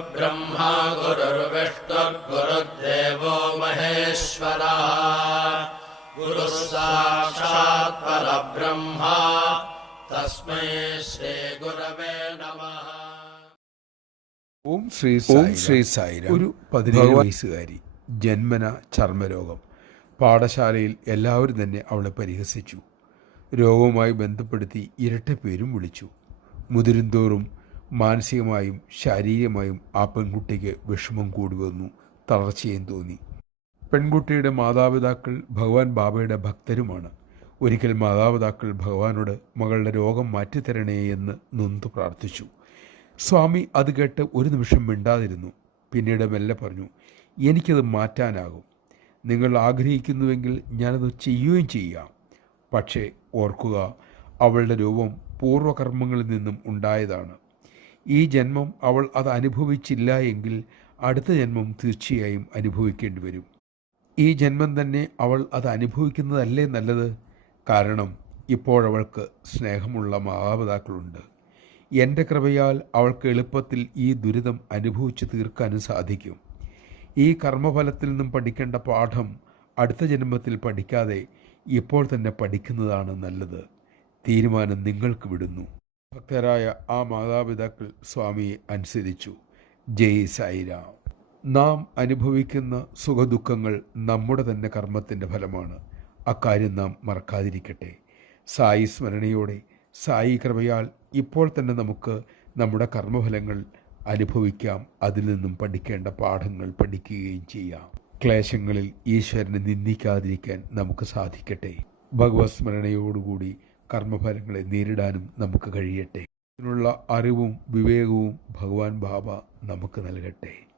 गुरुर्ब्रह्मा गुरुर्विष्णुर्गुरुर्देवो महेश्वरः गुरुः साक्षात् परब्रह्मा तस्मै श्रीगुरवे नमः ഓം ശ്രീ ഓം സായി ശ്രീ സായിരാം. ഒരു പതിനേഴ് ഭഗവാൻ- വയസ്സുകാരി ജന്മന ചർമ്മരോഗം പാഠശാലയിൽ എല്ലാവരും തന്നെ അവളെ പരിഹസിച്ചു രോഗവുമായി ബന്ധപ്പെടുത്തി ഇരട്ട പേരും വിളിച്ചു മുതിരുന്തോറും മാനസികമായും ശാരീരികമായും ആ പെൺകുട്ടിക്ക് വിഷമം കൂടി വന്നു തളർച്ചയും തോന്നി. പെൺകുട്ടിയുടെ മാതാപിതാക്കൾ ഭഗവാൻ ബാബയുടെ ഭക്തരുമാണ്. ഒരിക്കൽ മാതാപിതാക്കൾ ഭഗവാനോട് മകളുടെ രോഗം മാറ്റിത്തരണേ എന്ന് നൊന്തു പ്രാർത്ഥിച്ചു. സ്വാമി അത് കേട്ട് ഒരു നിമിഷം മിണ്ടാതിരുന്നു. പിന്നീട് മെല്ലെ പറഞ്ഞു എനിക്കത് മാറ്റാനാകും. നിങ്ങൾ ആഗ്രഹിക്കുന്നുവെങ്കിൽ ഞാനത് ചെയ്യുകയും ചെയ്യാം. പക്ഷേ ഓർക്കുക അവളുടെ രൂപം പൂർവകർമ്മങ്ങളിൽ നിന്നും ഉണ്ടായതാണ്. ഈ ജന്മം അവൾ അത് അനുഭവിച്ചില്ല എങ്കിൽ അടുത്ത ജന്മം തീർച്ചയായും അനുഭവിക്കേണ്ടി വരും. ഈ ജന്മം തന്നെ അവൾ അത് അനുഭവിക്കുന്നതല്ലേ നല്ലത്? കാരണം ഇപ്പോഴവൾക്ക് സ്നേഹമുള്ള മാതാപിതാക്കളുണ്ട്. എന്റെ കൃപയാൽ അവൾക്ക് എളുപ്പത്തിൽ ഈ ദുരിതം അനുഭവിച്ച് തീർക്കാനും സാധിക്കും. ഈ കർമ്മഫലത്തിൽ നിന്നും പഠിക്കേണ്ട പാഠം അടുത്ത ജന്മത്തിൽ പഠിക്കാതെ ഇപ്പോൾ തന്നെ പഠിക്കുന്നതാണ് നല്ലത്. തീരുമാനം നിങ്ങൾക്ക് വിടുന്നു. ഭക്തരായ ആ മാതാപിതാക്കൾ സ്വാമിയെ അനുസരിച്ചു. ജയ് സായിരാം. നാം അനുഭവിക്കുന്ന സുഖദുഃഖങ്ങൾ നമ്മുടെ തന്നെ കർമ്മത്തിന്റെ ഫലമാണ്. അക്കാര്യം നാം മറക്കാതിരിക്കട്ടെ. സായി സ്മരണയോടെ സായി കൃപയാൽ ഇപ്പോൾ തന്നെ നമുക്ക് നമ്മുടെ കർമ്മഫലങ്ങൾ അനുഭവിക്കാം. അതിൽ നിന്നും പഠിക്കേണ്ട പാഠങ്ങൾ പഠിക്കുകയും ചെയ്യാം. ക്ലേശങ്ങളിൽ ഈശ്വരനെ നിന്ദിക്കാതിരിക്കാൻ നമുക്ക് സാധിക്കട്ടെ. ഭഗവത് സ്മരണയോടുകൂടി കർമ്മഫലങ്ങളെ നേരിടാനും നമുക്ക് കഴിയട്ടെ. ഇതിനുള്ള അറിവും വിവേകവും ഭഗവാൻ ബാബ നമുക്ക് നൽകട്ടെ.